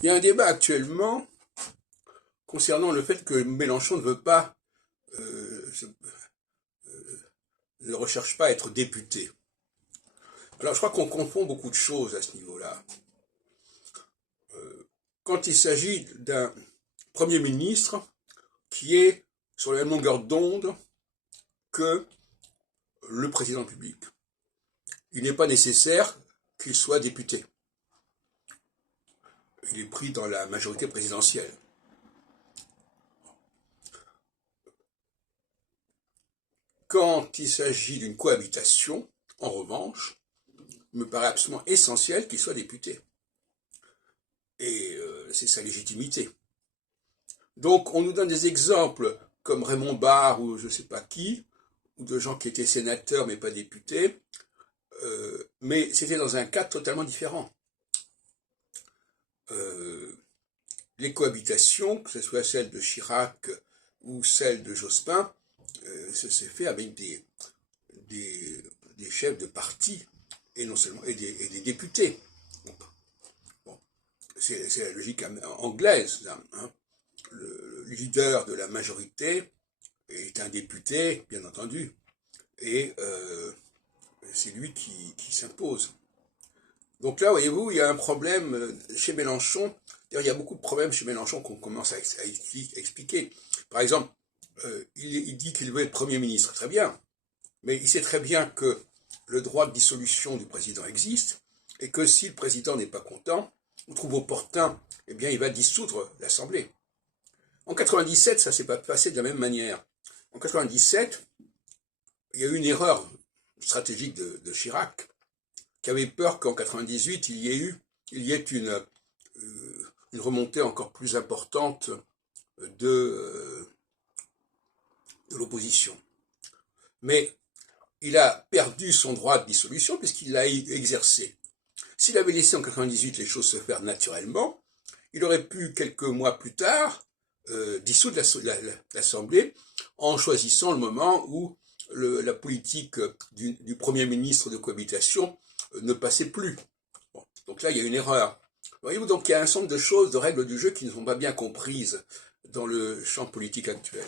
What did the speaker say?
Il y a un débat actuellement concernant le fait que Mélenchon ne veut pas, ne recherche pas à être député. Alors je crois qu'on confond beaucoup de choses à ce niveau-là. Quand il s'agit d'un Premier ministre qui est sur la même longueur d'onde que le président de la République, il n'est pas nécessaire qu'il soit député. Il est pris dans la majorité présidentielle. Quand il s'agit d'une cohabitation, en revanche, il me paraît absolument essentiel qu'il soit député. Et c'est sa légitimité. Donc on nous donne des exemples comme Raymond Barre ou je ne sais pas qui, ou de gens qui étaient sénateurs mais pas députés, mais c'était dans un cadre totalement différent. Les cohabitations, que ce soit celle de Chirac ou celle de Jospin, ça s'est fait avec des chefs de parti et non seulement et des députés. Bon, c'est la logique anglaise. Hein. Le leader de la majorité est un député, bien entendu, et c'est lui qui s'impose. Donc là, voyez-vous, il y a un problème chez Mélenchon. D'ailleurs, il y a beaucoup de problèmes chez Mélenchon qu'on commence à expliquer. Par exemple, il dit qu'il veut être Premier ministre. Très bien. Mais il sait très bien que le droit de dissolution du président existe et que si le président n'est pas content, ou trouve opportun, eh bien, il va dissoudre l'Assemblée. En 97, ça ne s'est pas passé de la même manière. En 97, il y a eu une erreur stratégique de Chirac, qui avait peur qu'en 98, il y ait une remontée encore plus importante de l'opposition. Mais il a perdu son droit de dissolution puisqu'il l'a exercé. S'il avait laissé en 98 les choses se faire naturellement, il aurait pu, quelques mois plus tard, dissoudre l'Assemblée en choisissant le moment où la politique du Premier ministre de cohabitation ne passait plus. Bon, donc là, il y a une erreur. Voyez-vous, donc il y a un certain nombre de choses, de règles du jeu qui ne sont pas bien comprises dans le champ politique actuel.